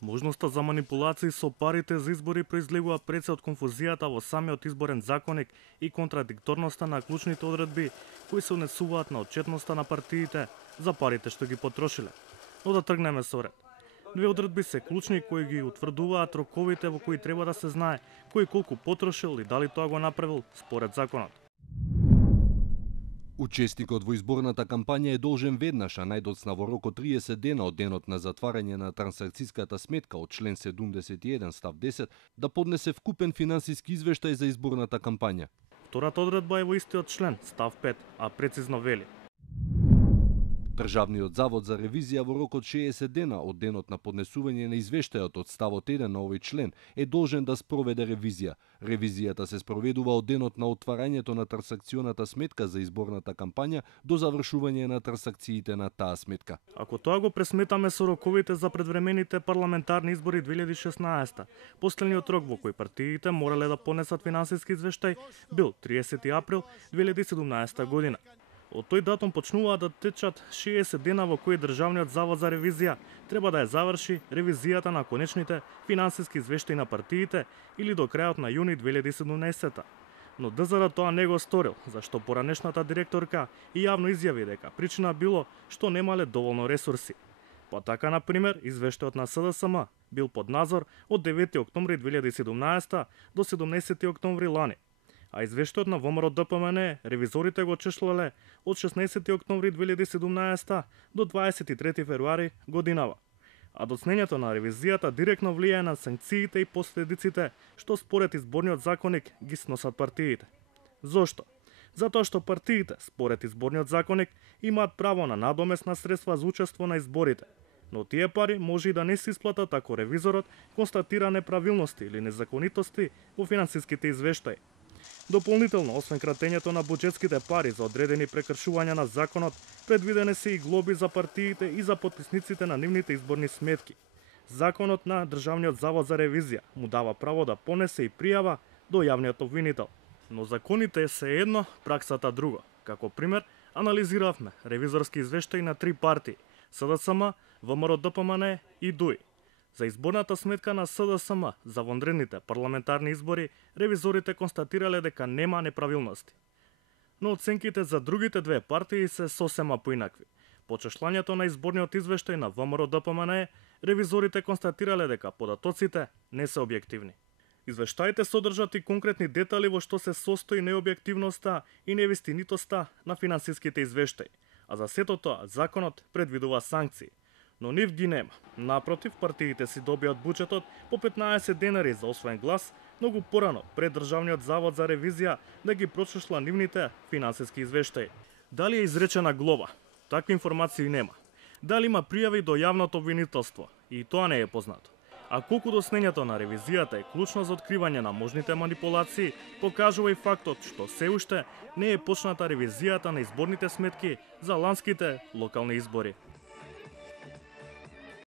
Можноста за манипулации со парите за избори произлегува пред се од конфузијата во самиот изборен законник и контрадикторноста на клучните одредби кои се унесуваат на отчетноста на партиите за парите што ги потрошиле. Но да тргнеме со ред. Две одредби се клучни кои ги утврдуваат роковите во кои треба да се знае кој колку потрошил и дали тоа го направил според законот. Учесникот во изборната кампања е должен веднаш, а најдоцна во рок од 30 дена од денот на затварање на трансакцијската сметка од член 71 став 10 да поднесе вкупен финансиски извештај за изборната кампања. Втората одредба е во истиот член, став 5, а прецизно вели: Државниот завод за ревизија во рок од 60 дена од денот на поднесување на извештајот од ставот 1 на овој член е должен да спроведе ревизија. Ревизијата се спроведува од денот на отварањето на трансакционата сметка за изборната кампања до завршување на трансакциите на таа сметка. Ако тоа го пресметаме со роковите за предвремените парламентарни избори 2016, последниот рок во кој партиите морале да понесат финансиски извештај бил 30 април 2017 година. Од тој датум почнуваат да течат 60 дена во кои Државниот завод за ревизија треба да ја заврши ревизијата на конечните финансиски извештаи на партиите или до крајот на јуни 2017. Но ДЗР тоа не го сторил, зашто поранешната директорка и јавно изјави дека причина било што немале доволно ресурси. Па така, на пример, извештајот на СДСМ бил под надзор од 9 октомври 2017 до 17 октомври лани. А извештајот на ВМРО ДПМН ревизорите го чешлале од 16 октомври 2017 до 23 февруари годинава. А доцнењето на ревизијата директно влијае на санкциите и последиците што според изборниот законник ги сносат партиите. Зошто? Затоа што партиите, според изборниот законник, имаат право на надомесна средства за учество на изборите. Но тие пари може и да не се исплатат ако ревизорот констатира неправилности или незаконитости во финансиските извештаи. Дополнително, освен кратењето на буџетските пари за одредени прекршувања на законот, предвидени се и глоби за партиите и за потписниците на нивните изборни сметки. Законот на Државниот завод за ревизија му дава право да понесе и пријава до јавниот обвинител. Но законите се едно, праксата друго. Како пример, анализиравме ревизорски извештаи на 3 партии: СДСМ, ВМРО ДПМН и ДУИ. За изборната сметка на СДСМ за вонредните парламентарни избори, ревизорите констатирале дека нема неправилности. Но оценките за другите две партии се сосема поинакви. По чешлањето на изборниот извештај на ВМРО ДПМН, ревизорите констатирале дека податоците не се објективни. Извештаите содржат и конкретни детали во што се состои необјективноста и невистинитоста на финансиските извештаи, а за сето тоа законот предвидува санкции. Но нив ги нема. Напротив, партиите си добијат буџетот по 15 денари за освоен глас, многу порано пред Државниот завод за ревизија да ги прочешла нивните финансиски извештаи. Дали е изречена глоба? Такви информации нема. Дали има пријави до јавното обвинителство? И тоа не е познато. А колку доснењето на ревизијата е клучно за откривање на можните манипулации, покажува и фактот што се уште не е почната ревизијата на изборните сметки за ланските локални избори.